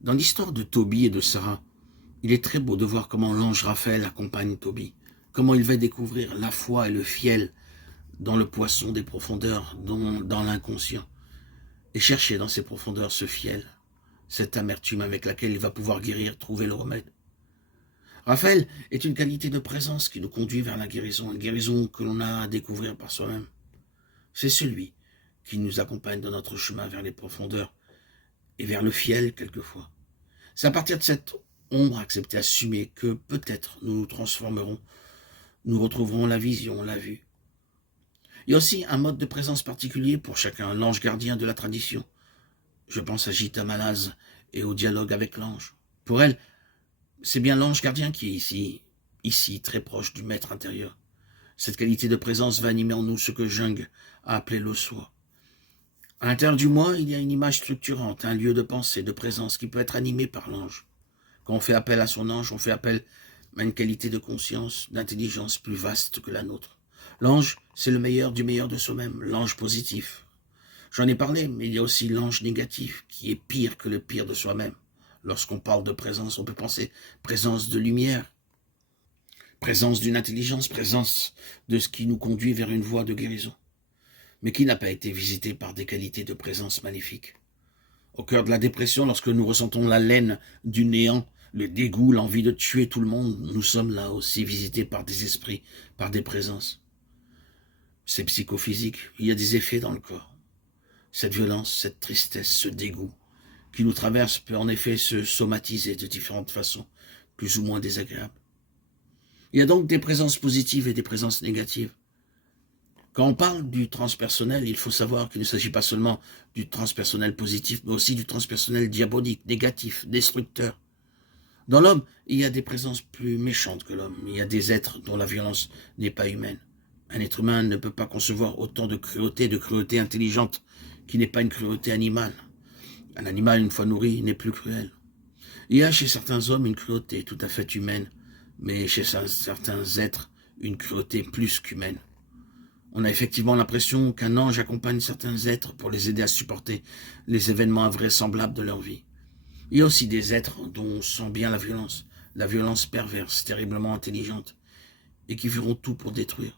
Dans l'histoire de Tobie et de Sarah, il est très beau de voir comment l'ange Raphaël accompagne Tobie, comment il va découvrir la foi et le fiel dans le poisson des profondeurs, dans l'inconscient, et chercher dans ces profondeurs ce fiel, cette amertume avec laquelle il va pouvoir guérir, trouver le remède. Raphaël est une qualité de présence qui nous conduit vers la guérison, une guérison que l'on a à découvrir par soi-même. C'est celui qui nous accompagne dans notre chemin vers les profondeurs et vers le fiel quelquefois. C'est à partir de cette ombre acceptée, assumée, que peut-être nous nous transformerons, nous retrouverons la vision, la vue. Il y a aussi un mode de présence particulier pour chacun, l'ange gardien de la tradition. Je pense à Gita Malaz et au dialogue avec l'ange. Pour elle, c'est bien l'ange gardien qui est ici, très proche du maître intérieur. Cette qualité de présence va animer en nous ce que Jung a appelé le soi. À l'intérieur du moi, il y a une image structurante, un lieu de pensée, de présence qui peut être animé par l'ange. Quand on fait appel à son ange, on fait appel à une qualité de conscience, d'intelligence plus vaste que la nôtre. L'ange, c'est le meilleur du meilleur de soi-même, l'ange positif. J'en ai parlé, mais il y a aussi l'ange négatif, qui est pire que le pire de soi-même. Lorsqu'on parle de présence, on peut penser présence de lumière, présence d'une intelligence, présence de ce qui nous conduit vers une voie de guérison, mais qui n'a pas été visité par des qualités de présence maléfiques. Au cœur de la dépression, lorsque nous ressentons la laine du néant, le dégoût, l'envie de tuer tout le monde, nous sommes là aussi visités par des esprits, par des présences. C'est psychophysique, il y a des effets dans le corps. Cette violence, cette tristesse, ce dégoût qui nous traverse peut en effet se somatiser de différentes façons, plus ou moins désagréables. Il y a donc des présences positives et des présences négatives. Quand on parle du transpersonnel, il faut savoir qu'il ne s'agit pas seulement du transpersonnel positif, mais aussi du transpersonnel diabolique, négatif, destructeur. Dans l'homme, il y a des présences plus méchantes que l'homme. Il y a des êtres dont la violence n'est pas humaine. Un être humain ne peut pas concevoir autant de cruauté intelligente, qui n'est pas une cruauté animale. Un animal, une fois nourri, n'est plus cruel. Il y a chez certains hommes une cruauté tout à fait humaine, mais chez certains êtres, une cruauté plus qu'humaine. On a effectivement l'impression qu'un ange accompagne certains êtres pour les aider à supporter les événements invraisemblables de leur vie. Il y a aussi des êtres dont on sent bien la violence perverse, terriblement intelligente, et qui feront tout pour détruire.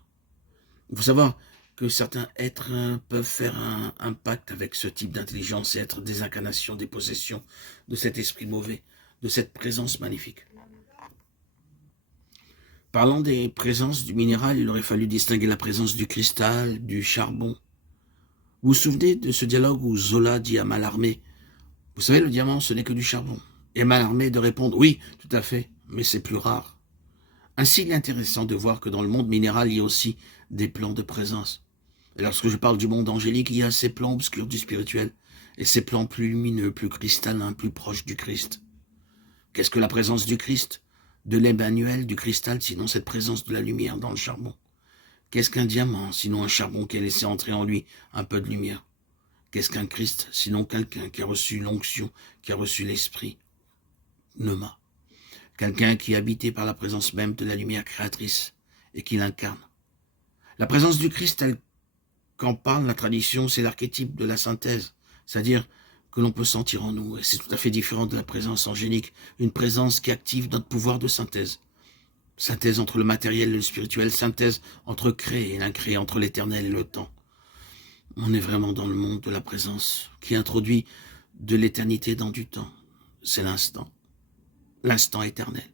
Il faut savoir que certains êtres peuvent faire un pacte avec ce type d'intelligence et être des incarnations, des possessions de cet esprit mauvais, de cette présence magnifique. Parlant des présences du minéral, il aurait fallu distinguer la présence du cristal, du charbon. Vous vous souvenez de ce dialogue où Zola dit à Mallarmé, « Vous savez, le diamant, ce n'est que du charbon. » Et Mallarmé de répondre, « Oui, tout à fait, mais c'est plus rare. » Ainsi, il est intéressant de voir que dans le monde minéral, il y a aussi des plans de présence. Et lorsque je parle du monde angélique, il y a ces plans obscurs du spirituel, et ces plans plus lumineux, plus cristallins, plus proches du Christ. Qu'est-ce que la présence du Christ, de l'Emmanuel, du cristal, sinon cette présence de la lumière dans le charbon? Qu'est-ce qu'un diamant, sinon un charbon qui a laissé entrer en lui un peu de lumière? Qu'est-ce qu'un Christ, sinon quelqu'un qui a reçu l'onction, qui a reçu l'esprit, Pneuma? Quelqu'un qui est habité par la présence même de la lumière créatrice et qui l'incarne. La présence du Christ, telle qu'en parle la tradition, c'est l'archétype de la synthèse, c'est-à-dire que l'on peut sentir en nous, et c'est tout à fait différent de la présence angélique, une présence qui active notre pouvoir de synthèse. Synthèse entre le matériel et le spirituel, synthèse entre créé et l'incréé, entre l'éternel et le temps. On est vraiment dans le monde de la présence qui introduit de l'éternité dans du temps. C'est l'instant éternel.